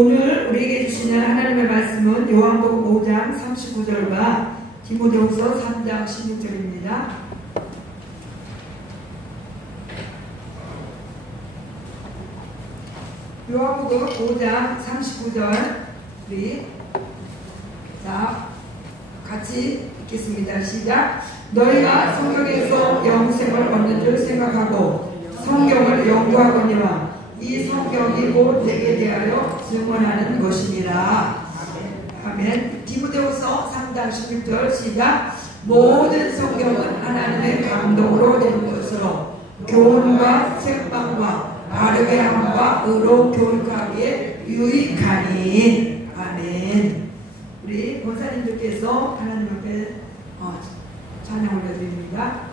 오늘 우리에게 주시는 하나님의 말씀은 요한복음 5장 39절과 디모데후서 3장 16절입니다. 요한복음 5장 39절 우리 같이 읽겠습니다. 시작. 너희가 성경에서 영생을 얻는 줄 생각하고 성경을 연구하거니와 이 성경이 곧 내게 대하여 증언하는 것이니라. 아멘. 디모데후서 3장 16절 시작. 모든 성경은 하나님의 감동으로 된 것으로 교훈과 책망과 바르게 함과 의로 교육하기에 유익하니. 아멘. 우리 권사님들께서 하나님 앞에 찬양 올려드립니다.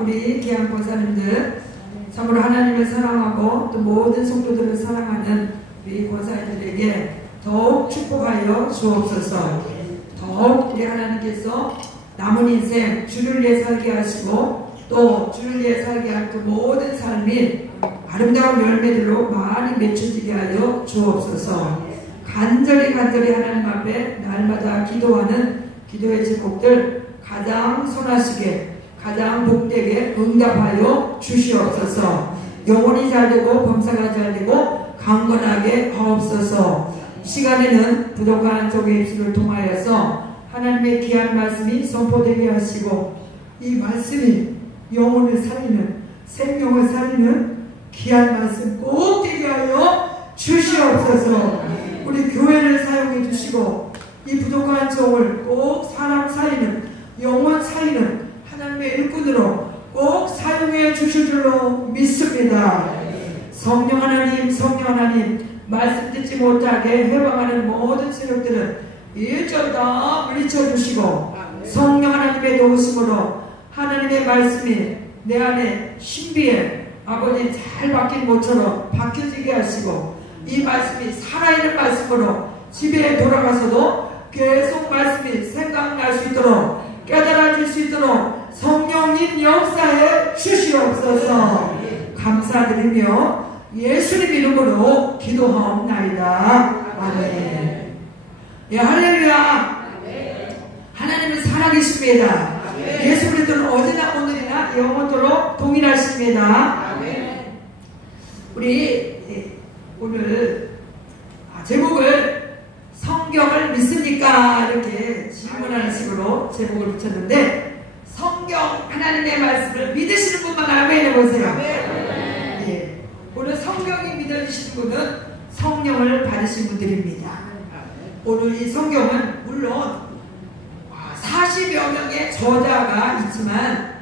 우리 귀한 권사님들 참으로 하나님을 사랑하고 또 모든 성도들을 사랑하는 우리 권사님들에게 더욱 축복하여 주옵소서. 더욱 우리 하나님께서 남은 인생 주를 위해 살게 하시고 또 주를 위해 살게 할 그 모든 삶이 아름다운 열매들로 많이 맺혀지게 하여 주옵소서. 간절히 하나님 앞에 날마다 기도하는 기도의 제목들 가장 선하시게 가장 복되게 응답하여 주시옵소서. 영혼이 잘되고 범사가 잘되고 강건하게 하옵소서. 시간에는 부족한 쪽의 입술을 통하여서 하나님의 귀한 말씀이 선포되게 하시고 이 말씀이 영혼을 살리는 생명을 살리는 귀한 말씀 꼭 되게 하여 주시옵소서. 우리 교회를 사용해 주시고 이 부족한 종을 꼭 사람 살리는 영혼 살리는 하나님의 일꾼으로 꼭 사용해 주실 줄로 믿습니다. 성령 하나님, 성령 하나님, 말씀 듣지 못하게 해방하는 모든 세력들은 일절 다 물리쳐 주시고 성령 하나님의 도우심으로 하나님의 말씀이 내 안에 신비에 아버지 잘 박힌 못처럼 박혀지게 하시고 이 말씀이 살아있는 말씀으로 집에 돌아가서도 계속 말씀이 생각날 수 있도록 깨달아질 수 있도록 성령님 역사해 주시옵소서. 감사드리며 예수님 이름으로 기도하옵나이다. 아멘. 예, 할렐루야. 하나님은 살아계십니다. 예수 그리스도는 어제나 오늘이나 영원토록 동일하십니다. 우리 오늘 제목을 성경을 믿습니까? 이렇게 질문하는 식으로 제목을 붙였는데 성경 하나님의 말씀을 믿으시는 분만 아멘 해보세요. 예. 오늘 성경이 믿어지시는 분은 성령을 받으신 분들입니다. 오늘 이 성경은 물론 40여 명의 저자가 있지만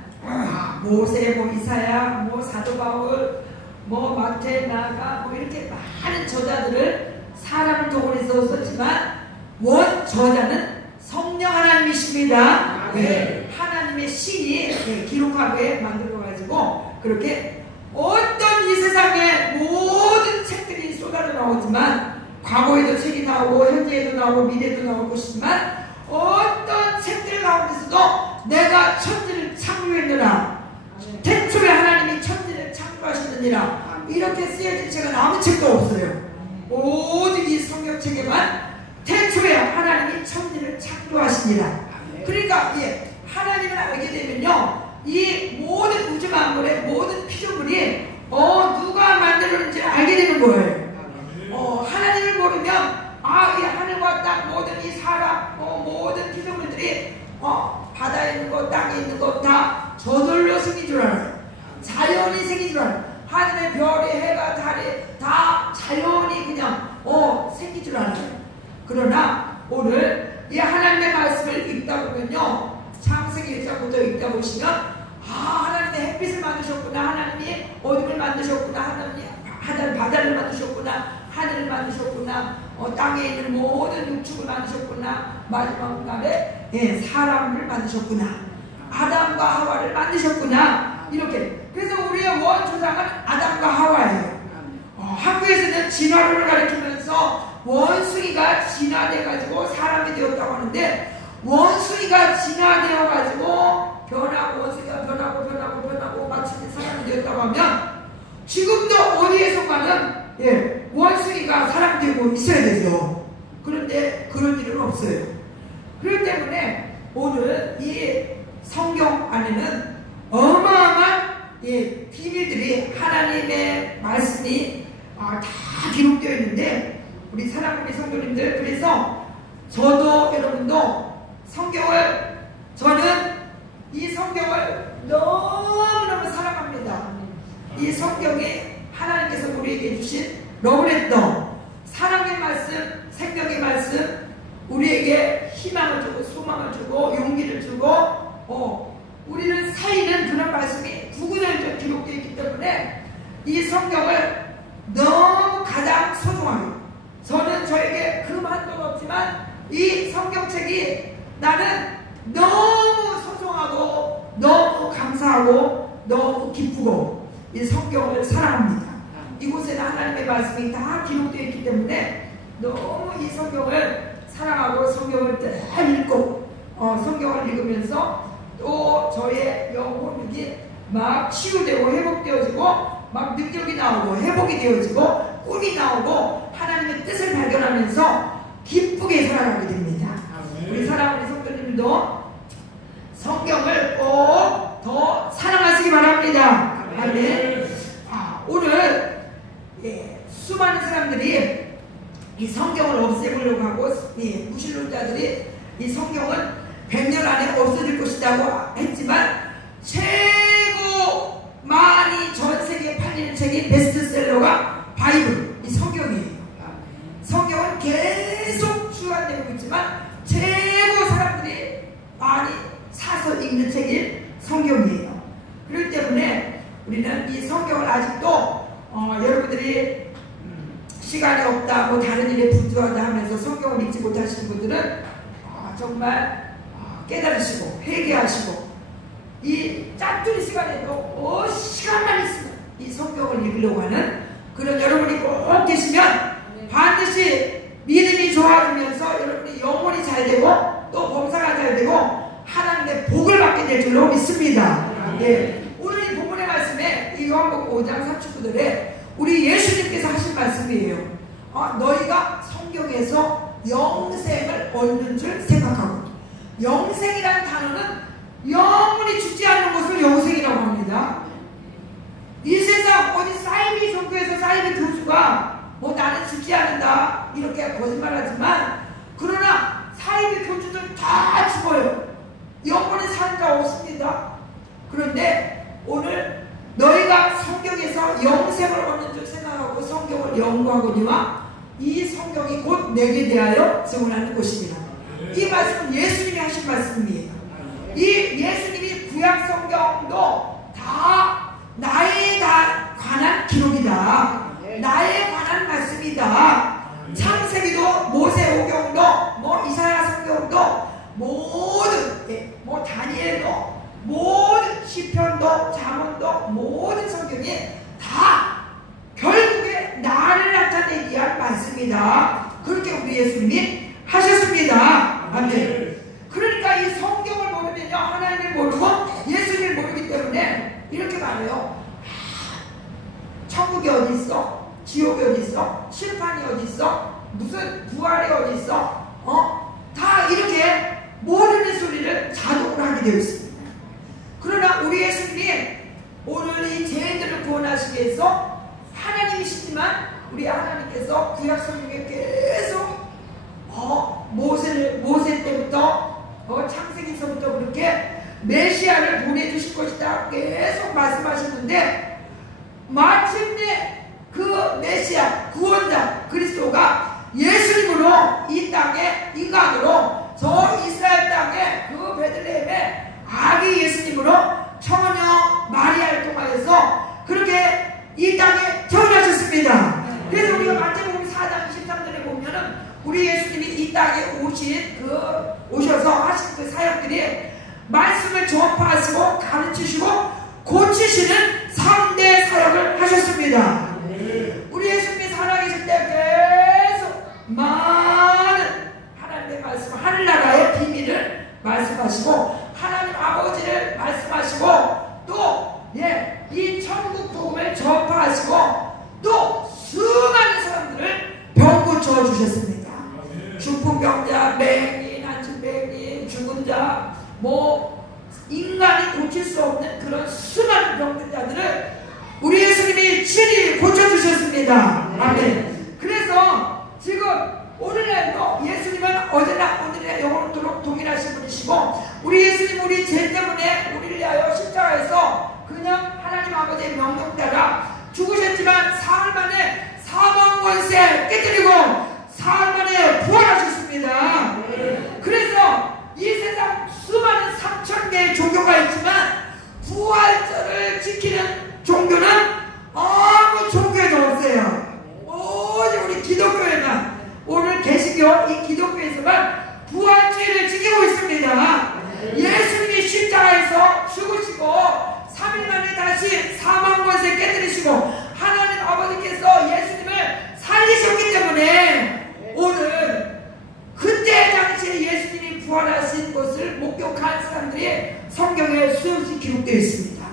모세, 이사야, 사도 바울, 마태, 나가 이렇게 많은 저자들을 사람을 동원해서 썼지만 원 저자는 성령 하나님이십니다. 네. 하나님의 신이 기록하게 만들어가지고 그렇게 어떤 이 세상의 모든 책들이 쏟아져 나오지만 과거에도 책이 나오고 현재에도 나오고 미래에도 나올 것이지만 어떤 책들 가운데서도 내가 천지를 창조했느라 태초에 하나님이 천지를 창조하셨느니라 이렇게 쓰여진 책은 아무 책도 없어요. 오직 이 성경책에만 태초에 하나님이 천지를 창조하시니라. 그러니까 하나님을 알게 되면요 이 모든 우주 만물의 모든 피조물이 누가 만들었는지 알게 되는 거예요. 하나님을 모르면 이 하늘과 땅 모든 이 사람 모든 피조물들이 바다에 있는 것 땅에 있는 것 다 저절로 생긴 줄 알아요. 자연이 생긴 줄 알아요. 하늘의 별이 해가 달이 다 자연이 그냥 생긴 줄 알아요. 그러나 오늘 이 하나님의 말씀을 읽다 보면요 창세기 1장부터 읽다 보시면 하나님의 햇빛을 만드셨구나, 하나님이 어둠을 만드셨구나, 하나님이 바다를 만드셨구나, 하늘을 만드셨구나, 땅에 있는 모든 육축을 만드셨구나, 마지막 날에 사람을 만드셨구나, 아담과 하와를 만드셨구나. 이렇게 그래서 우리의 원조상은 아담과 하와예요. 한국에서는 진화론을 가르치면서 원숭이가 진화돼가지고 사람이 되었다고 하는데 원숭이가 진화되어가지고 변하고 원숭이가 변하고 마침내 사람이 되었다고 하면 지금도 어디에선가는 원숭이가 사람 되고 있어야 되죠. 그런데 그런 일은 없어요. 그렇기 때문에 오늘 이 성경 안에는 어마어마한 비밀들이 하나님의 말씀이 다 기록되어 있는데 우리 사랑하는 성도님들 그래서 저도 여러분도 저는 이 성경을 너무너무 사랑합니다. 이 성경이 하나님께서 우리에게 주신 러브레터 사랑의 말씀, 생명의 말씀 우리에게 희망을 주고 소망을 주고 용기를 주고 우리를 살리는 그런 말씀이 구구절절 기록되어 있기 때문에 이 성경을 너무 가장 소중하게 저는 저에게 그만 돈 없지만 이 성경책이 나는 너무 소중하고 너무 감사하고 너무 기쁘고 이 성경을 사랑합니다. 이곳에는 하나님의 말씀이 다 기록되어 있기 때문에 너무 이 성경을 사랑하고 성경을 늘 읽고 성경을 읽으면서 또 저의 영혼이 막 치유되고 회복되어지고 막 능력이 나오고 회복이 되어지고 꿈이 나오고 하나님의 뜻을 발견하면서 기쁘게 살아가게 됩니다. 우리 사랑하는 성도님들도 성경을 꼭 더 사랑하시기 바랍니다. 아멘. 무신론자들이 이 성경은 100년 안에 없어질 것이라고 했지만 최고 많이 전 세계에 팔리는 책이 베스트셀러가 바이블, 이 성경이에요. 성경은 계속 출간되고 있지만 최고 사람들이 많이 사서 읽는 책이 성경이에요. 그렇기 때문에 우리는 이 성경을 아직도 여러분들이 시간이 없다, 뭐 다른 일에 분주하다 하면서 성경을 읽지 못하시는 분들은 정말 깨달으시고 회개하시고 이 짝퉁 시간에도 시간만 있으면 이 성경을 읽으려고 하는 그런 여러분이 꼭 계시면 반드시 믿음이 좋아지면서 여러분이 영혼이 잘 되고 또 범사가 잘 되고 하나님의 복을 받게 될 줄로 믿습니다. 오늘 이 본문의 말씀에 이 요한복음 5장 39절에 우리 예수님께서 하신 말씀이에요. 너희가 성경에서 영생을 얻는 줄 생각하고, 영생이라는 단어는 영원히 죽지 않는 것을 영생이라고 합니다. 이 세상 어디 사이비 종교에서 사이비 교주가 뭐 나는 죽지 않는다 이렇게 거짓말하지만, 그러나 사이비 교주들 다 죽어요. 영원히 사는 자 없습니다. 그런데 오늘 너희가 성경에서 영생을 얻는 줄 생각하고 성경을 연구하거니와 이 성경이 곧 내게 대하여 증언하는 것입니다. 이 말씀은 예수님이 하신 말씀이에요. 이 예수님이 구약 성경도 다 나에 관한 기록이다. 나에 관한 말씀이다. 창세기도 모세오경도 뭐 이사야 성경도 모든 뭐 다니엘도 모든 시편도 잠언도 모든 성경이 다 결국에 나를 나타내기 위한 말씀이다. 그렇게 우리 예수님이 하셨습니다. 아멘. 그러니까 이 성경을 모르면요, 하나님을 모르고 예수님을 모르기 때문에 이렇게 말해요. 천국이 어디 있어? 지옥이 어디 있어? 심판이 어디 있어? 무슨 부활이 어디 있어? 다 이렇게 모르는 소리를 자동으로 하게 되어 있습니다. 그러나 우리 예수님이 오늘 이 죄인들을 구원하시기 위해서 하나님이시지만 우리 하나님께서 구약 성경에 계속 모세 때부터 창세기서부터 그렇게 메시아를 보내주실 것이다 계속 말씀하셨는데, 마침내 그 메시아 구원자 그리스도가 예수님으로 이 땅에 인간으로 저 이스라엘 땅에 그 베들레헴에 아기 예수님으로 처녀 마리아를 통하여서 그렇게 이 땅에 태어나셨습니다. 그래서 우리가 마태복음 4장 23절에 보면은 우리 예수님이 이 땅에 오셔서 하신 그 사역들이 말씀을 전파하시고 가르치시고 고치시는 3대 사역을 하셨습니다. 우리 예수님이 살아계실 때 계속 많은 하나님의 말씀, 하늘나라의 비밀을 말씀하시고 하나님 아버지를 말씀하시고 또 이 천국 복음을 전파하시고 또 수많은 사람들을 병 고쳐 주셨습니다. 중풍병자, 맹인, 한증맹인, 죽은 자, 뭐 인간이 고칠 수 없는 그런 수많은 병든 자들을 우리 예수님이 친히 고쳐 주셨습니다. 아멘. 그래서 지금 오늘날도 예수님은 어제나 오늘이나 영원토록 동일하신 분이시고, 우리 예수님 우리 죄 때문에 우리를 위하여 십자가에서 그냥 하나님 아버지의 명령 따라 죽으셨지만 사흘 만에 사망 권세 깨뜨리고 사흘 만에 부활하셨습니다. 그래서 이 세상 수많은 3,000개의 종교가 있지만 부활절을 지키는 종교는 아무 종교에도 없어요. 오직 우리 기독교에만, 오늘 개신교 이 기독교에서만 부활주의를 지키고 있습니다. 예수님이 십자가에서 죽으시고 3일 만에 다시 사망권세 깨뜨리시고 하나님 아버지께서 예수님을 살리셨기 때문에 오늘 그때 당시에 예수님이 부활하신 것을 목격한 사람들이 성경에 수없이 기록되어 있습니다.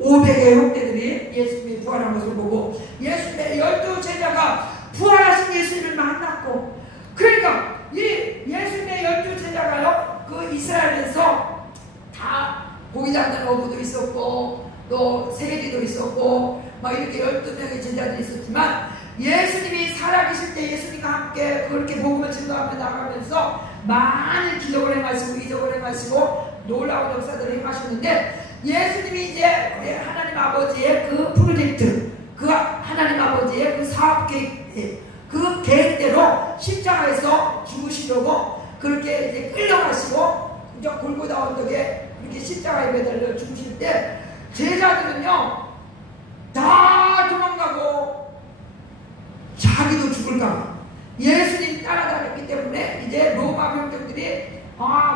500의 형제들이 예수님이 부활한 것을 보고 예수님의 12제자가 부활하신 예수님을 만났고, 그러니까 이 예수님의 12제자가요 그 이스라엘에서 다 고기 잡는 어부도 있었고 또 세리도 있었고 막 이렇게 12명의 제자들이 있었지만 예수님이 살아계실 때 예수님과 함께 그렇게 복음을 증거하며 나가면서 많은 기적을 행하시고 이적을 행하시고 놀라운 역사들을 행하셨는데, 예수님이 이제 우리 하나님 아버지의 그 프로젝트, 그 하나님 아버지의 그 사업 계획, 그 계획대로 십자가에서 죽으시려고 그렇게 이제 끌려가시고 이제 골고다 언덕에 이렇게 십자가에 매달려 죽으실 때, 제자들은요 다 도망가고 자기도 죽을까봐 예수님 따라다녔기 때문에 이제 로마 병정들이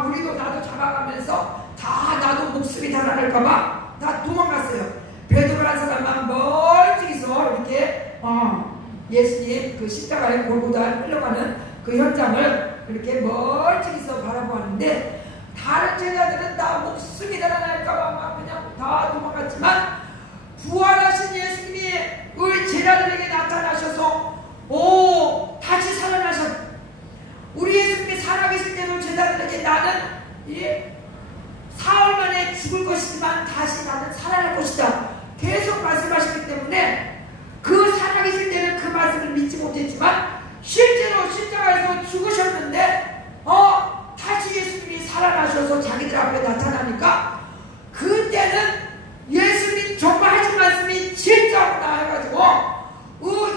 우리도 나도 잡아가면서 다 나도 목숨이 달아날까봐 다 도망갔어요. 베드로라는 사람만 멀찍이서 이렇게 예수님 그 십자가에 골고다 끌려가는 그 현장을 이렇게 멀찍이서 바라보았는데, 다른 제자들은 다 목숨이 달아날까봐 막 그냥 다 도망갔지만, 부활하신 예수님이 우리 제자들에게 나타나셔서 다시 살아나셨. 우리 예수님이 살아계실 때도 제자들에게 나는 사흘 만에 죽을 것이지만 다시 나는 살아날 것이다 계속 말씀하시기 때문에, 그 살아계실 때는 그 말씀을 믿지 못했지만 실제로 십자가에서 죽으셨는데 다시 예수님이 살아나셔서 자기들 앞에 나타나니까, 그때는 예수님 정말 하신 말씀이 진짜구나 해가지고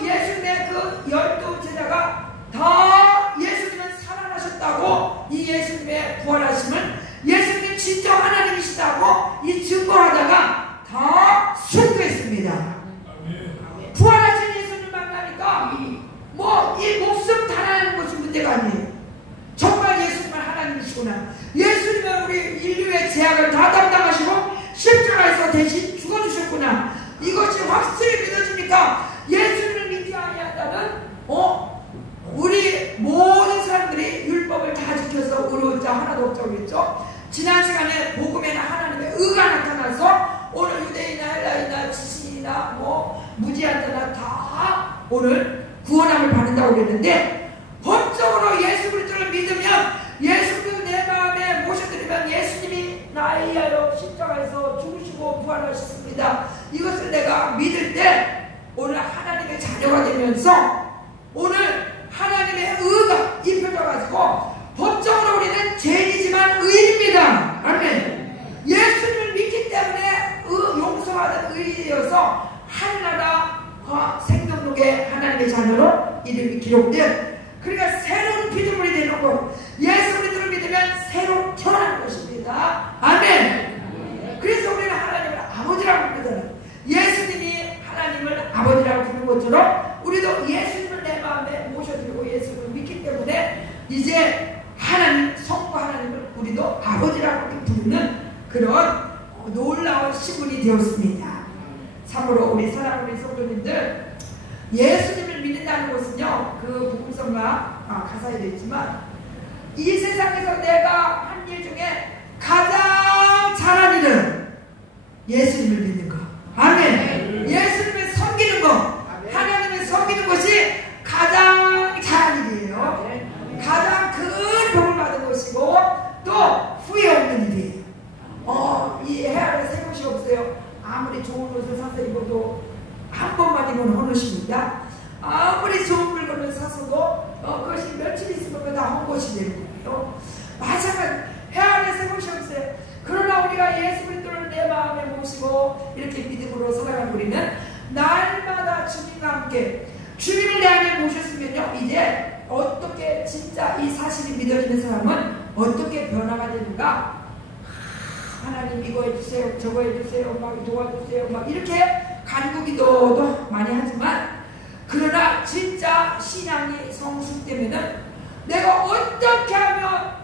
예수님의 그 12 제자가 다 예수님은 살아나셨다고, 이 예수님의 부활하심을 예수님 진짜 하나님이시다고 이 증거하다가 다 순교했습니다. 부활하신 예수님 만나니까 이 목숨 달아나는 것이 문제가 아니에요. 정말 예수님은 하나님이시구나, 예수님은 우리 인류의 죄악을 다 담당하시고 십자가에서 대신 죽어주셨구나, 이것이 확실히 믿어지니까 예수님을 믿지 아니한다는 우리 모든 사람들이 율법을 다 지켜서 의로운 자 하나도 없다고 그랬죠. 지난 시간에 복음에는 하나님의 의가 나타나서 오늘 유대인이나 헬라인이나 지신이나 무지한 자나 다 오늘 구원함을 받는다고 그랬는데, 법적으로 예수 그리스도를 믿으면, 예수 그리스도 내 마음에 모셔드리면 예수님이 나에 위하여 십자가에서 죽으시고 부활하셨습니다, 이것을 내가 믿을 때 오늘 하나님의 자녀가 되면서 오늘 하나님의 의가 입혀져가지고 법적으로 우리는 죄인이지만 의인입니다. 아멘. 예수님을 믿기 때문에 용서하는 의인이어서 하늘나라 생명록에 하나님의 자녀로 이름이 기록된, 그러니까 새로운 피조물이 되는 것, 예수 그리스도를 믿으면 새로 태어나는 것입니다. 아멘. 그래서 우리는 하나님을 아버지라고 부르잖아요. 예수님이 하나님을 아버지라고 부르는 것처럼 우리도 예수님을 내 마음에 모셔드리고 예수님을 믿기 때문에 이제 하나님, 성부 하나님을 우리도 아버지라고 부르는 그런 놀라운 신분이 되었습니다. 참으로 우리 사랑하는 성도님들, 예수님을 믿는다는 것은요, 그 복음성과 가사에 되어 있지만, 이 세상에서 내가 한 일 중에 가장 잘한 일은 예수님을 믿는 것. 아멘. 예수님을 섬기는 것, 하나님을 섬기는 것이 가장 잘한 일이에요. 가장 큰 복을 받은 것이고 또 후회 없는 일이에요. 이 해아래 새 것이 없어요. 아무리 좋은 옷을 사서 입어도 한 번만 입으면 헌옷입니다. 아무리 좋은 물건을 사서도 그것이 며칠 있으면 다 헌것이 되는 거예요. 마찬가지, 해아래 새 것이 없어요. 그러나 우리가 예수 그리스도를 내 마음에 모시고 이렇게 믿음으로 살아가는 우리는 날마다 주님과 함께, 주님을 내 안에 모셨으면요, 이제 어떻게 진짜 이 사실이 믿어지는 사람은 어떻게 변화가 되는가. 하나님 이거 해주세요, 저거 해주세요, 막 도와주세요, 막 이렇게 간구기도도 많이 하지만, 그러나 진짜 신앙이 성숙되면은 내가 어떻게 하면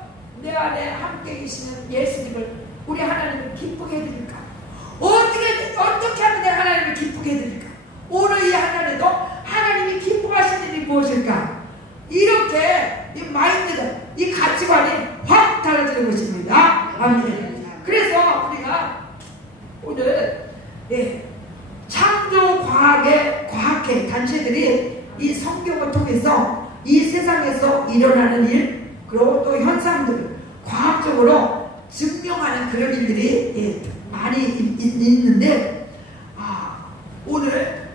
내 안에 함께 계시는 예수님을, 우리 하나님을 기쁘게 해드릴까? 어떻게 하면 내 하나님을 기쁘게 해드릴까? 오늘 이 하나님도 하나님이 기뻐하시는 일이 무엇일까? 이렇게 이 마인드가, 이 가치관이 확 달라지는 것입니다. 아멘. 그래서 우리가 오늘 창조과학의 과학회 단체들이 이 성경을 통해서 이 세상에서 일어나는 일, 그리고 또 현상들을 과학적으로 증명하는 그런 일들이 많이 있는데, 오늘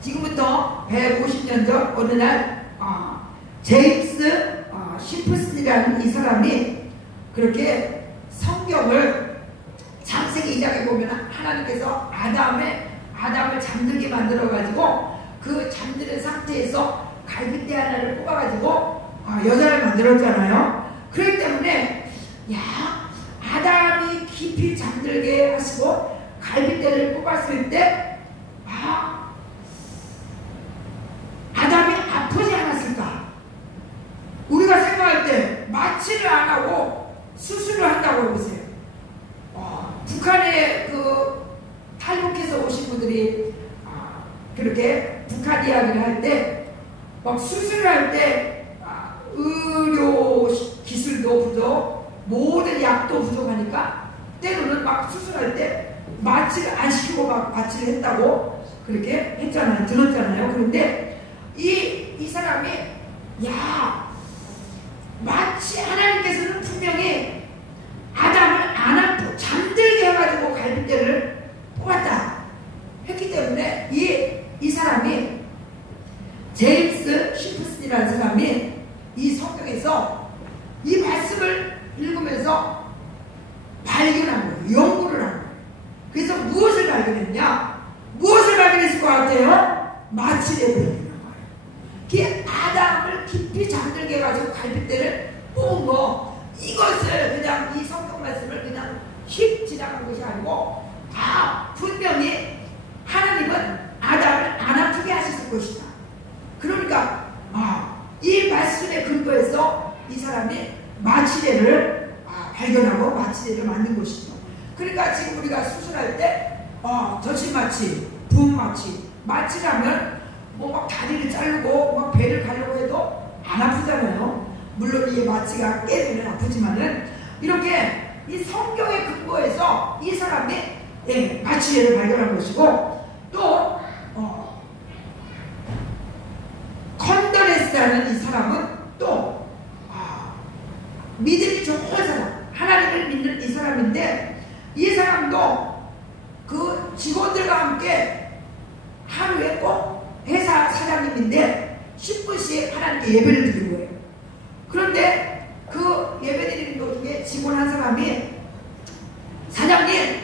지금부터 150 어느 날 제임스 시프슨이라는 이 사람이 그렇게 성경을 창세기 2장에 보면 하나님께서 아담을 잠들게 만들어 가지고 그 잠드는 상태에서 갈빗대 하나를 뽑아 가지고 여자를 만들었잖아요. 그렇기 때문에 아담이 깊이 잠들게 하시고 갈빗대를 뽑았을 때 아담이 아프지 않았을까? 우리가 생각할 때 마취를 안 하고 수술을 한다고 해보세요. 북한에 그 탈북해서 오신 분들이 그렇게 북한 이야기를 할 때 막 수술을 할 때 의료 기술도 부족, 모든 약도 부족하니까 때로는 막 수술할 때 마취를 안 시키고 막 마취를 했다고 그렇게 했잖아요. 들었잖아요. 그런데 이 사람이 마치 하나님께서는 분명히 아담을 안 아프고 잠들게 해가지고 갈빗대를 뽑았다 했기 때문에 이 사람이 제임스 시프슨이라는 사람이 이 성경에서 이 말씀을 읽으면서 발견한 거예요. 연구를 한 거예요. 그래서 무엇을 발견했냐? 무엇을 발견했을 것 같아요? 마취를 발견한 거예요. 아담을 깊이 잠들게 해가지고 갈빗대를 뽑은 거, 이것을 그냥 이 성경 말씀을 그냥 휙 지나간 것이 아니고 분명히 하나님은 아담을 안 아프게 하셨을 것이다. 그러니까 이 말씀에 근거해서 이 사람이 마취대를 발견하고 마취대를 만든 것이죠. 그러니까 지금 우리가 수술할 때 전신마취, 부음마취, 마취라면 뭐 막 다리를 자르고 막 배를 가려고 해도 안 아프잖아요. 물론 이 마취가 깨면 아프지만은 이렇게 이 성경의 근거에서 이 사람이 마취대를 발견한 것이고, 또 컨더레스라는 이 사람은 또 믿음이 좋은 사람, 하나님을 믿는 이 사람인데, 이 사람도 그 직원들과 함께 하루에 꼭 회사 사장님인데 10분씩 하나님께 예배를 드리는 거예요. 그런데 그 예배 드리는 도중에 직원 한 사람이 사장님,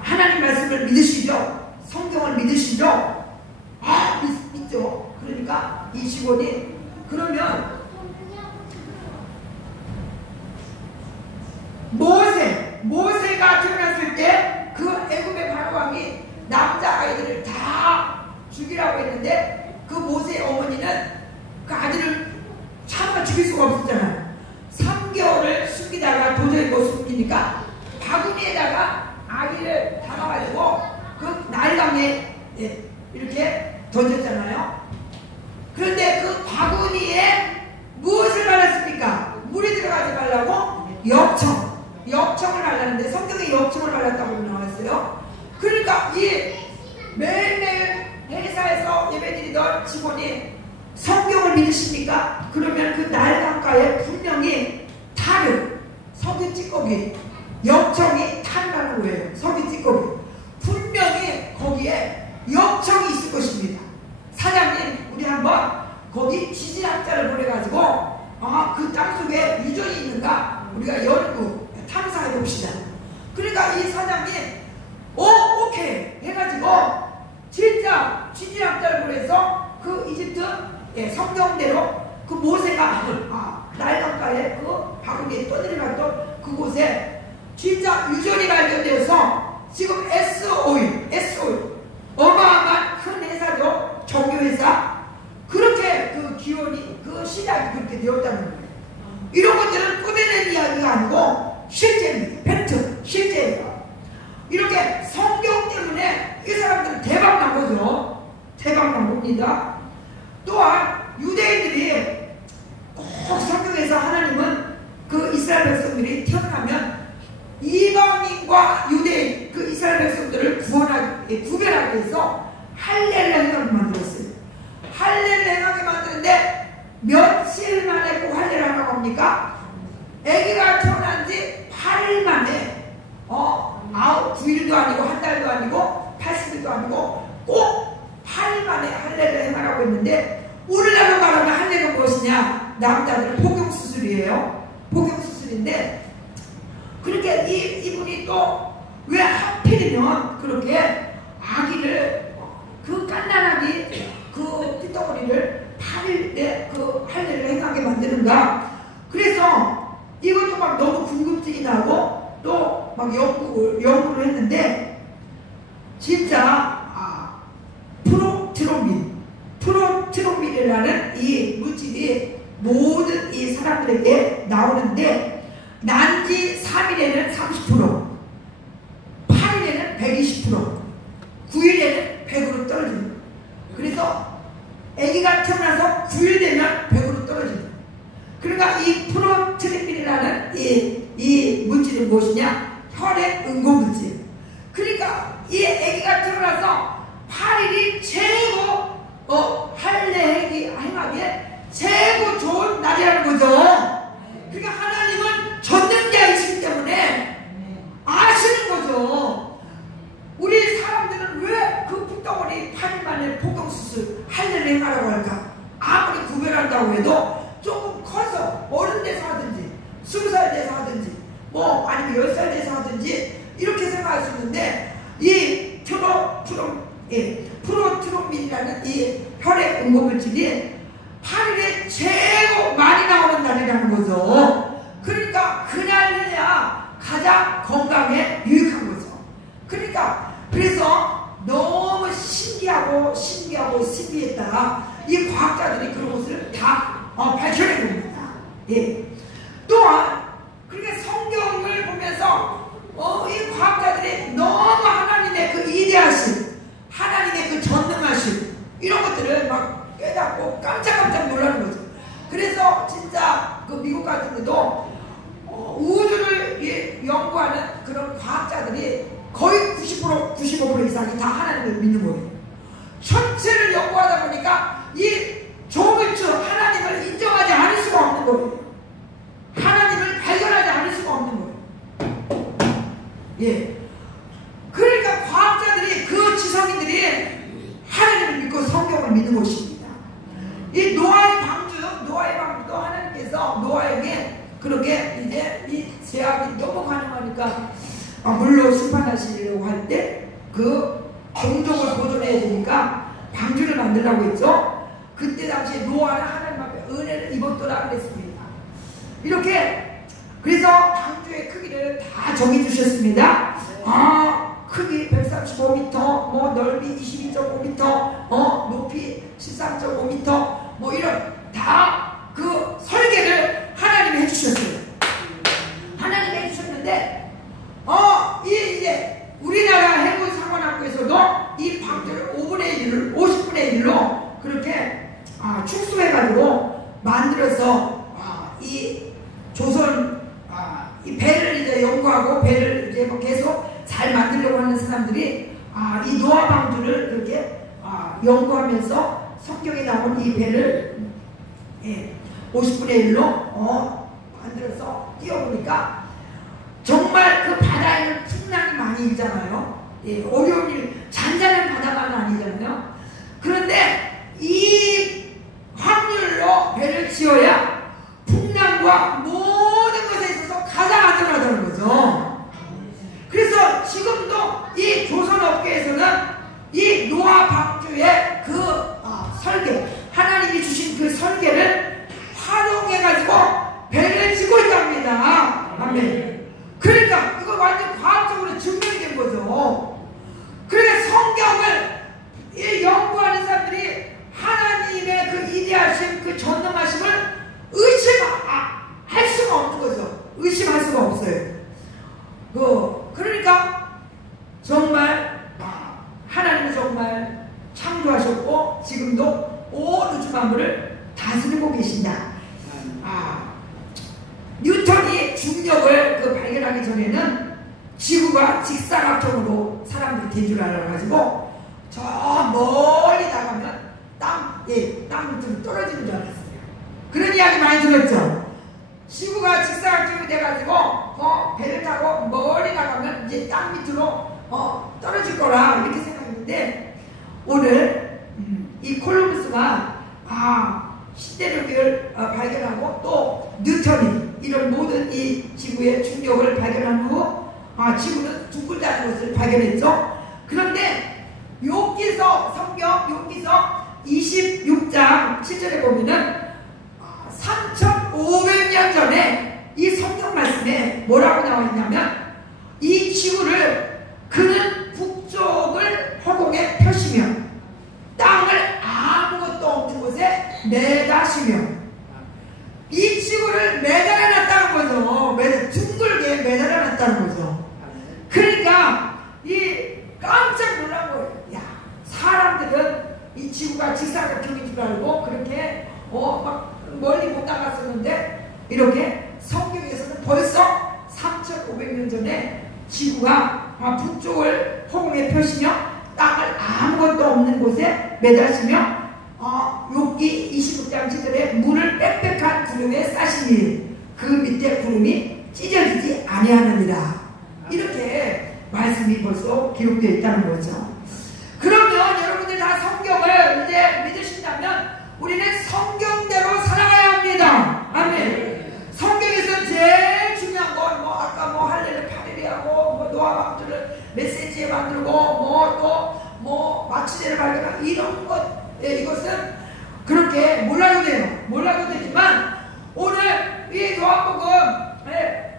하나님 말씀을 믿으시죠? 성경을 믿으시죠? 믿죠. 그러니까 이 직원이 그러면 모세가 태어났을 때 그 애굽의 바로왕이 남자아이들을 다 죽이라고 했는데 그 모세의 어머니는 그 아들을 차마 죽일 수가 없었잖아요. 3개월을 숨기다가 도저히 못 숨기니까 바구니에다가 아기를 담아가지고 그 나일강에 이렇게 던졌잖아요. 그런데 그 바구니에 무엇을 발랐습니까? 물이 들어가지 말라고 역청을 발랐는데 성경에 역청을 발랐다고 나왔어요. 그러니까 이 매일매일 회사에서 예배드리던 직원이 성경을 믿으십니까? 그러면 그 나일강가에 분명히 석유 찌꺼기, 역청이 탄다는 거예요. 석유 찌꺼기, 분명히 거기에 역청이 있을 것입니다. 사장님, 우리 한번 거기 지질학자를 보내가지고 그 땅속에 유전이 있는가 우리가 연구 탐사해 봅시다. 그러니까 이 사장님 오케이 해가지고 진짜 지질학자를 보내서 그 이집트 성경대로 그 모세가 나일강가에 그 바구니에 떠내려갔던 그곳에 진짜 유전이 발견되어서 지금 S-오일 어마어마한 큰 회사죠. 정유회사. 그렇게 그 기원이, 그 시작이 그렇게 되었다는 거예요. 이런 것들은 꾸며낸 이야기가 아니고 실제입니다. 팩트, 실제예요. 이렇게 성경 때문에 이 사람들은 대박 난 거죠. 대박 난 겁니다. 또한 유대인들이 꼭 성경에서 하나님은 그 이스라엘 백성들이 태어나면 이방인과 유대인, 그 이스라엘 백성들을 구별하기 위해서 할례를 행하게 만들었어요. 할례를 행하게 만드는데 며칠 만에 그 할례를 하라고 합니까? 아기가 태어난 지 8일 만에 9일도 아니고 한 달도 아니고 80일도 아니고 꼭 8일 만에 할례를 행하라고 했는데 오늘날로 말하면 할례가 무엇이냐? 남자들은 포경수술이에요. 포경수술인데, 그렇게 이분이 또 왜 하필이면 그렇게 아기를, 그 갓난아기, 그 핏덩어리를 8일에 그 할례를 행하게 만드는가? 그래서 이것도 막 너무 궁금증이 나고 또 막 연구를 했는데, 진짜 프로트롬빈이라는 이 물질이 모든 이 사람들에게 나오는데, 난지 3일에는 30%, 8일에는 120%, 9일에는 100으로 떨어집니다. 그래서 아기가 태어나서 9일 되면 100으로 떨어집니다. 그러니까 이 프로트롬빈이라는 이 물질은 무엇이냐? 혈액 응고물질. 그러니까 이 아기가 태어나서 8일이 최고 할례 행하기에 최고 좋은 날이라는 거죠. 그러니까 하나님은 전능자이시기 때문에 아시는 거죠. 우리 사람들은 왜 그 핏덩어리 8일 만에 포경수술 할례를 행하라고 할까? 아무리 구별한다고 해도 조금 커서 어른 돼서 하든지 20살 돼서 하든지 뭐 아니면 10살 돼서 하든지 이렇게 생각할 수 있는데, 이 프로트롬빈이라는 이 혈액 응고물질이 8일에 최고 많이 나오는 날이라는 거죠. 그러니까 그날 해야 가장 건강에 유익한 거죠. 그러니까 그래서 너무 신기하고 신비했다. 이 과학자들이 그런 것을 다 밝혀낸 겁니다. 예. 또한 그렇게 성경을 보면서 이 과학자들이 너무 하나님의 그 이대하심, 하나님의 그 전능하심, 이런 것들을 막 깨닫고 깜짝깜짝 놀라는 거죠. 그래서 진짜 그 미국 같은 데도 우주를 연구하는 그런 과학자들이 거의 95% 이상이 다 하나님을 믿는 거예요. 천체를 연구하다 보니까 이 조물주 하나님을 인정하지 않을 수가 없는 거예요. 하나님을 발견하지 않을 수가 없는 거예요. 예. 그러니까 과학자들이, 그 지성인들이 하나님을 믿고 성경을 믿는 것입니다. 이 노아의 방주도 하나님께서 노아에게 그렇게 이제 이 제약이 너무 가능하니까 물로 심판하시려고 할 때 그 종족을 보존해야 되니까 방주를 만들라고 했죠. 그때 당시에 노아는 하나님 앞에 은혜를 입었더라 그랬습니다. 이렇게 그래서 방주의 크기를 다 정해주셨습니다. 크기 135m, 뭐 넓이 22.5m, 높이 13.5m, 뭐 이런 다 그 설계를 하나님이 해주셨어요. 하나님이 해주셨는데, 이제 우리나라 해군사관학교에서도 이 방주를 50분의 1로 그렇게 축소해가지고 만들어서 이 조선 이 배를 이제 연구하고 배를 이제 뭐 계속 잘 만들려고 하는 사람들이 이 노아 방주를 그렇게 연구하면서 성경에 나온 이 배를 50분의 1로 만들어서 띄워보니까 정말 그 바다에는 풍랑이 많이 있잖아요. 어려운 일, 잔잔한 바다만 아니잖아요. 그런데 이 확률로 배를 지어야 풍랑과 모든 것에 있어서 가장 안전하다는 거죠. 그래서 지금도 이 조선업계에서는 이 노아 방주의 그 설계, 하나님이 주신 그 설계를 활용해가지고 배를 지고 있답니다. 아멘. 그러니까 이거 완전 과학적으로 증명이 된 거죠. 그러니까 성경을 연구하는 사람들이 하나님의 그 이대하심, 그 전능하심을 의심할 수가 없는 거죠. 의심할 수가 없어요. 그러니까 정말 하나님은 정말 창조하셨고 지금도 온 우주 만물을 다스리고 계신다. 뉴턴이 중력을 발견하기 전에는 지구가 직사각형으로 사람들이 된 줄 알아가지고 저 멀리 나가면 땅 밑으로 떨어지는 줄 알았어요. 그런 이야기 많이 들었죠. 지구가 직사각형이 돼가지고 배를 타고 멀리 나가면 이제 땅 밑으로 떨어질 거라 이렇게 생각했는데, 오늘 이 콜럼버스가 신대륙을 발견하고 또 뉴턴이 이런 모든 이 지구의 중력을 발견한 후 지구는 둥글다는 것을 발견했죠. 그런데 욥기서 성경 욥기서 26장 7절에 보면은 3,500년 전에 이 성경 말씀에 뭐라고 나와 있냐면 이 지구를 그는 북쪽을 허공에 펴시며 땅을 아무것도 없는 곳에 매다시며 이 지구를 매달아놨다는 거죠. 둥글게 매달아놨다는 거죠. 그러니까 이 깜짝 놀란 거예요. 야, 사람들은 이 지구가 직사각형인 줄 알고 그렇게 막 멀리 못 나갔었는데 이렇게 성경에서는 벌써 3,500년 전에 지구가 북쪽을 허공에 펴시며 땅을 아무것도 없는 곳에 매다시며 욥기 26장 7절에 물을 빽빽한 구름에 싸시니 그 밑에 구름이 찢어지지 아니하느니라. 이렇게 말씀이 벌써 기록되어 있다는 거죠. 그러면 여러분들 다 성경을 이제 믿으신다면 우리는 성경대로 살아가야 합니다. 아멘. 성경에서 제일 중요한 건 아까 할례를 8일에 하고 노아 왕조를 메시지에 만들고 또 마취제를 발견하고 이런 것 이것은 그렇게 몰라도 돼요. 몰라도 되지만 오늘 이 요한복음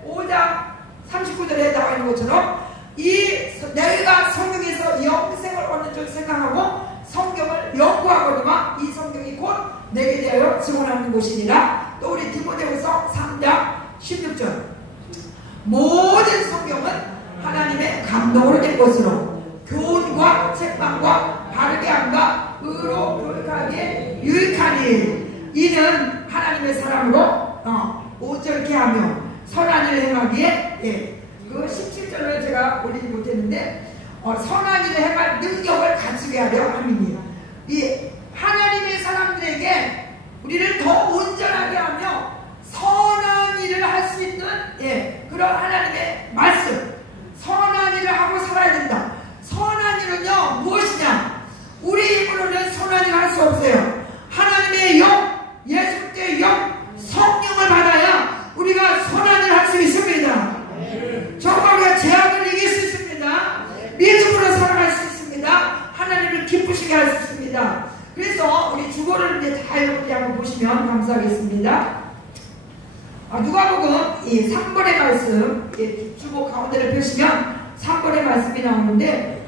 5장 39절에 나와 있는 것처럼 내가 성경에서 영생을 얻는 줄 생각하고 성경을 연구하거니와 이 성경이 곧 내게 대하여 증언하는 것이니라. 또 우리 디모데후서 3장 16절 모든 성경은 하나님의 감동으로 된 것으로 교훈과 책망과 바르게 함과 의로 교육하기에 유익하니 이는 하나님의 사람으로 온전케 하며 선한 일을 행하기에 그 17절을 제가 올리지 못했는데 선한 일을 행할 능력을 갖추게 하려 함이니 이 하나님의 사람들에게 우리를 더 온전하게 하며 선한 일을 할 수 있는 그런 하나님의 말씀 선한 일을 하고 살아야 된다. 선한 일은요 무엇이냐? 우리 힘으로는 선한 일을 할 수 없어요. 하나님의 영, 예수 그리스도의 영, 성령을 받아야 우리가 선한 일을 할 수 있습니다. 정말 우리가 죄악을 이길 수 있습니다. 믿음으로 살아갈 수 있습니다. 하나님을 기쁘시게 할 수 있습니다. 그래서 우리 주보를 이제 다 여러분들이 한번 보시면 감사하겠습니다. 누가복음 이 3번의 말씀 주보 가운데를 펴시면 3번의 말씀이 나오는데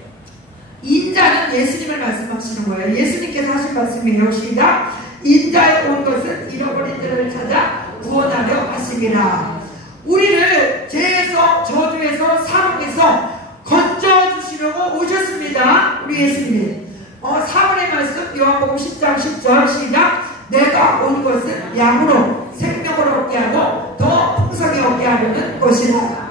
인자는 예수님을 말씀하시는 거예요. 예수님께서 하신 말씀이에요. 시작. 인자에 온 것은 잃어버린 자를 찾아 구원하려 하심이라. 우리를 죄에서 저주에서 사망에서 건져주시려고 오셨습니다. 우리 예수님이 4번의 말씀 요한복음 10장 10절 시작. 내가 온 것은 양으로 생명을 얻게 하고 더 풍성히 얻게 하려는 것이라.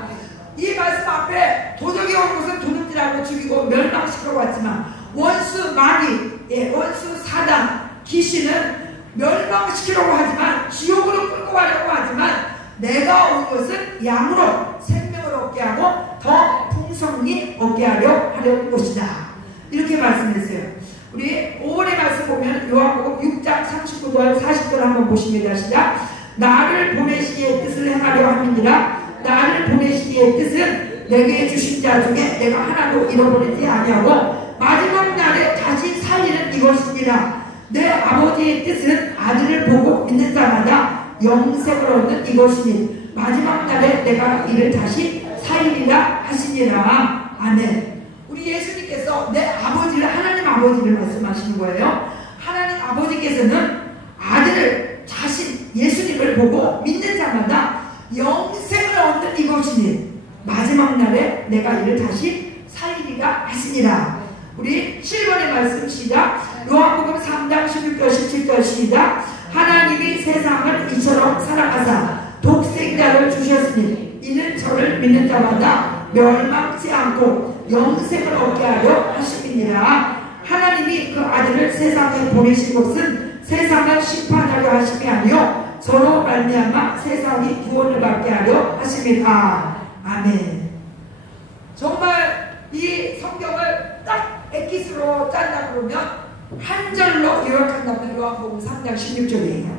이 말씀 앞에 도적이 온 것은 도둑질하고 죽이고 멸망시키려고 왔지만 원수 마귀, 원수 사단, 귀신은 멸망시키려고 하지만 지옥으로 끌고 가려고 하지만 내가 온 것은 양으로 생명을 얻게 하고 더 풍성히 얻게 하려는 것이다. 이렇게 말씀했어요. 우리 5번의 말씀 보면 요한복음 6장 39절 40절 한번 보십니다. 시작. 나를 보내시기의 뜻을 행하려 함이니라. 나를 보내시기의 뜻은 내게 주신 자 중에 내가 하나도 잃어버리지 아니하고 마지막 날에 다시 살리는 이것이니라. 내 아버지의 뜻은 아들을 보고 믿는 자마다 영생을 얻는 이것이니 마지막 날에 내가 이를 다시 살리리라 하시니라. 아멘. 우리 예수님께서 내 아버지를 하나님 아버지를 말씀하시는 거예요. 하나님 아버지께서는 아들을 자신 예수님을 보고 믿는 자마다 영생을 얻는 이것이니 마지막 날에 내가 이를 다시 살리리라 하시니라. 우리 7번의 말씀 시작. 요한복음 3장 16절 17절 시작. 하나님이 세상을 이처럼 사랑하사 독생자를 주셨으니 이는 저를 믿는 자마다 멸망치 않고 영생을 얻게 하려 하심이니라. 하나님이 그 아들을 세상에 보내신 것은 세상을 심판하려 하심이 아니요 저로 말미암아 세상이 구원을 받게 하려 하심이다. 아멘. 정말 이 성경을 딱 엑기스로 짠다 그러면 한 절로 요약한다면 요한복음 3장 16절이에요.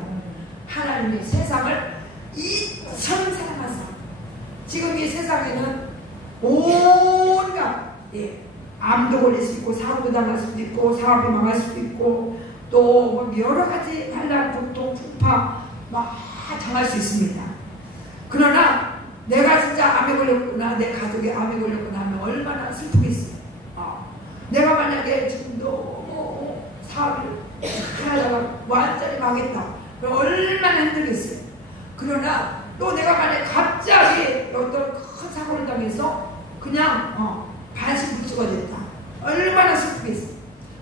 하나님이 세상을 이처럼 사랑하사. 지금 이 세상에는 온갖 암도 걸릴 수 있고 사고도 당할 수도 있고 사업이 망할 수도 있고 또 여러 가지 환난, 고통, 풍파 막 당할 수 있습니다. 그러나 내가 진짜 암에 걸렸구나, 내 가족이 암에 걸렸구나 하면 얼마나 슬프겠어요. 내가 만약에 지금도 사업을 하다가 완전히 망했다. 그럼 얼마나 힘들겠어요. 그러나 또 내가 만약에 갑자기 어떤 큰 사고를 당해서 그냥 반신불수가 됐다. 얼마나 슬프겠어요.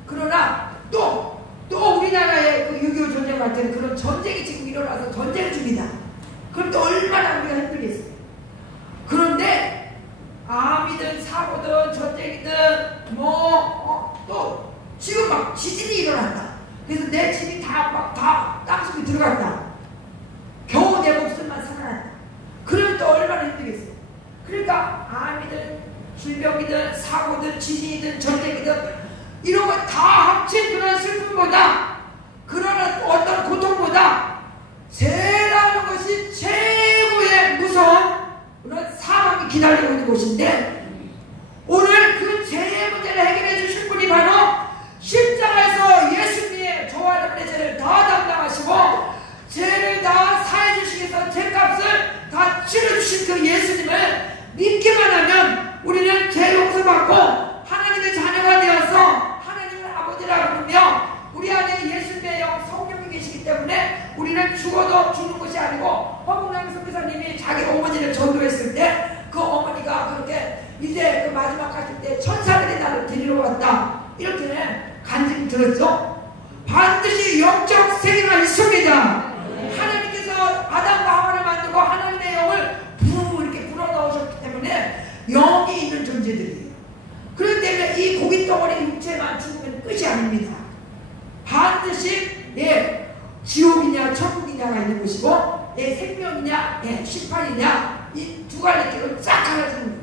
그러나 또 우리나라의 그 6.25 전쟁 같은 그런 전쟁이 지금 일어나서 전쟁 중이다. 그럼 또 얼마나 우리가 힘들겠어요. 그런데 암이든 사고든 전쟁이든 또 지금 막 지진이 일어난다. 그래서 내 집이 다 땅속에 들어갔다. 겨우 내 목숨만 살아났다. 그러면 또 얼마나 힘들겠어요. 그러니까 암이든 질병이든 사고든 지진이든 전쟁이든 이런 거 다 합친 그런 슬픔보다 그런 어떤 고통보다 죄라는 것이 최고의 무서운 그런 사망이 기다리고 있는 곳인데 오늘 그 죄의 문제를 해결해 주신 분이 바로 십자가에서 예수님의 저와 여러분의 죄를 다 담당하시고 죄를 다 사해 주시기 위해서 죄값을 다 치러주신 그 예수님을 믿기만 하면 우리는 죄 용서받고 하나님의 자녀가 되어서 하나님을 아버지라고 부르며 우리 안에 예수님의 영 성령이 계시기 때문에 우리는 죽어도 죽는 것이 아니고 허봉남 선교사님이 자기 어머니를 전도했을 때 그 어머니가 그렇게 이제 그 마지막 가실 때 천사들이 나를 데리러 왔다 이렇게 간증 들었죠? 반드시 영적 세계가 있습니다. 하나님께서 아담과 하와를 만들고 하나님의 영을 이렇게 불어넣으셨기 때문에 영이 있는 존재들이에요. 그렇기 때문에 이 고기 덩어리 육체만 죽으면 끝이 아닙니다. 반드시 지옥이냐 천국이냐가 있는 것이고 생명이냐 심판이냐 이 두 가지 길로 쫙 갈라지는 거예요.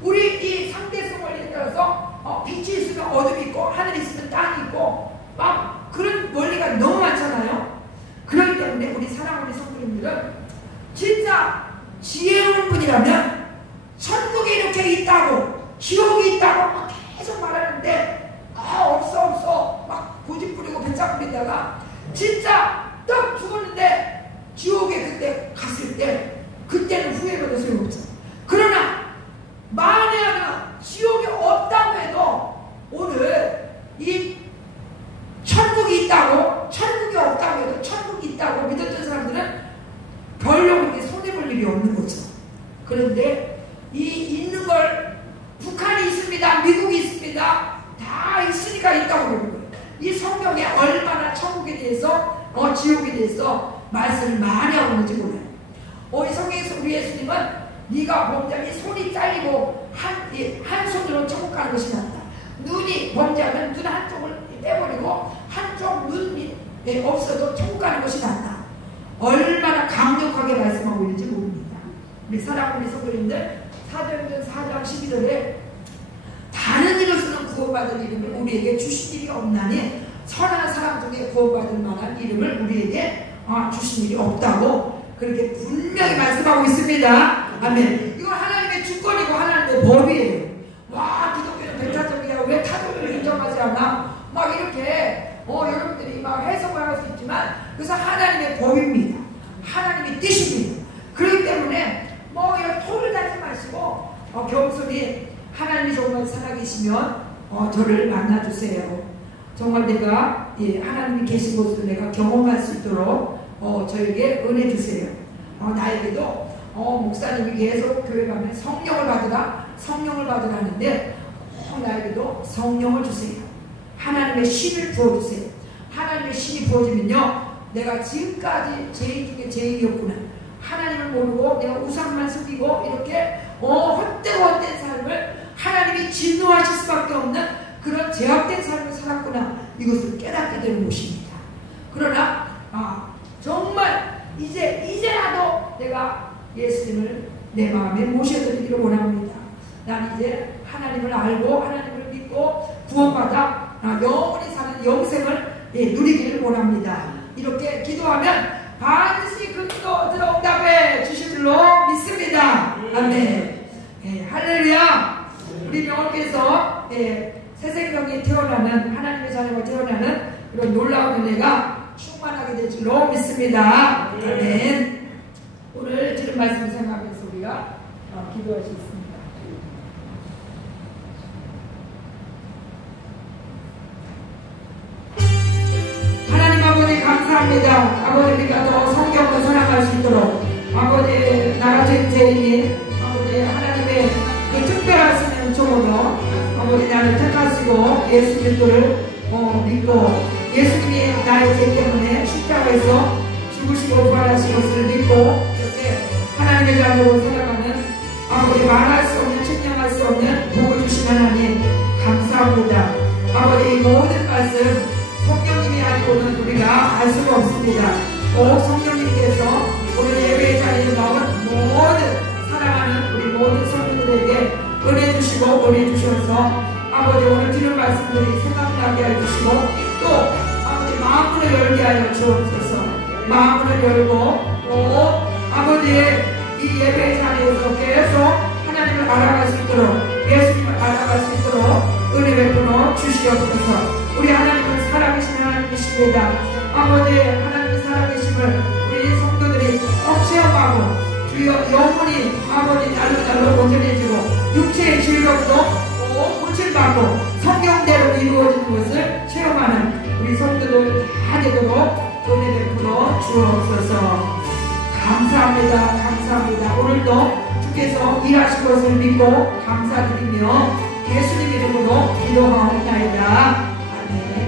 우리 이 상대성 원리에 따라서 빛이 있으면 어둠이 있고 하늘이 있으면 땅이 있고 막 그런 원리가 너무 많잖아요. 그렇기 때문에 우리 사랑하는 성도님들은 진짜 지혜로운 분이라면 천국이 이렇게 있다고 지옥이 있다고 막 계속 말하는데 없어 막 고집 부리고 배짱 부리다가 진짜 딱 죽었는데 지옥에 그때 갔을 때 그때는 후회해도 소용없죠. 그러나 만에 하나 지옥이 없다고 해도 오늘 이 천국이 있다고 천국이 없다고 해도 천국이 있다고 믿었던 사람들은 별로 그렇게 손해볼 일이 없는 거죠. 그런데 이 있는 걸 북한이 있습니다. 미국이 있습니다. 다 있으니까 있다고 그러는 거예요. 이 성경에 얼마나 천국에 대해서 지옥에 대해서 말씀을 많이 하고 있는지 몰라요. 이 성경에서 우리 예수님은 네가 범죄하면 손이 잘리고 한 손으로 천국 가는 것이 낫다. 눈이 범죄하면 눈 한쪽을 빼버리고 한쪽 눈이 없어도 천국 가는 것이 낫다. 얼마나 강력하게 말씀하고 있는지 모릅니다. 우리 사랑하는 성도님들 사도행전 4장 12절에 다른 이로서는 구원받을 이름을 우리에게 주신 일이 없나니 선한 사람 중에 구원받을 만한 이름을 우리에게 주신 일이 없다고 그렇게 분명히 말씀하고 있습니다. 아멘. 이건 하나님의 주권이고 하나님의 법이에요. 와, 기독교는 배타적이야. 왜 타종을 인정하지 않아? 막 이렇게 여러분들이 막 해석을 할 수 있지만 그래서 하나님의 법입니다. 하나님의 뜻입니다. 그렇기 때문에 이런 토를 달지 마시고 겸손히 하나님이 정말 살아계시면 저를 만나주세요. 정말 내가 하나님이 계신 곳을 내가 경험할 수 있도록 저에게 은혜 주세요. 나에게도 목사님이 계속 교회 가면 성령을 받으라는데 나에게도 성령을 주세요. 하나님의 신을 부어주세요. 하나님의 신이 부어지면요 내가 지금까지 죄인 중에 죄인이었구나. 하나님을 모르고 내가 우상만 숨기고 이렇게 헛된 삶을 하나님이 진노하실 수밖에 없는 그런 제약된 삶을 살았구나. 이것을 깨닫게 되는 것입니다. 그러나 정말 이제라도 내가 예수님을 내 마음에 모셔드리기를 원합니다. 난 이제 하나님을 알고 하나님을 믿고 구원받아 영원히 사는 영생을 누리기를 원합니다. 이렇게 기도하면 반드시 그 기도 응답해 주실 줄로 믿습니다. 아멘. 할렐루야. 우리 명월께서 새 생명이 태어나는, 하나님의 자녀가 태어나는 그런 놀라운 은혜가 충만하게 될 줄로 믿습니다. 아멘. 오늘 들은 말씀을 생각하면서 우리가 기도할 수 있습니다. 하나님 아버지 감사합니다. 아버지 우리가 더 성경을 사랑할 수 있도록 아버지 나같은 죄인이 아버지 하나님의 그 특별하신 은총으로 아버지 나를 택하시고 예수 그리스도를 믿고 예수님이 나의 죄 때문에 십자가에서 죽으시고 부활하신 것을 믿고 이렇게 하나님의 자녀로 살아가는 아버지 말할 수 없는 측량할 수 없는 복을 주신 하나님 감사합니다. 아버지 모든 말씀 성령님이 아니고는 우리가 알 수가 없습니다. 꼭 성령님께서 오늘 예배의 자리에 나온 모든 사랑하는 우리 모든 성도들에게 은혜 주시고 은혜 주셔서 아버지 오늘 들은 말씀들이 생각나게 해주시고 또 아버지 마음을 열게 하여 주옵소서. 마음을 열고 또 아버지의 이 예배의 자리에서 계속 하나님을 알아갈 수 있도록 예수님을 알아갈 수 있도록 은혜 베풀어 주시옵소서. 우리 하나님은 살아계신 하나님이십니다. 아버지 하나님의 살아계심을 우리 성도들이 꼭 체험하고 주여 영혼이 아버지 날로 온전해지고 육체의 질병도 꼭 고칠받고 성경대로 이루어지는 것을 체험하는 우리 성도들 다 되도록 은혜 베풀어 주옵소서. 감사합니다. 감사합니다. 오늘도 주께서 일하신 것을 믿고 감사드리며 예수님 이름으로 기도하옵나이다. 아멘.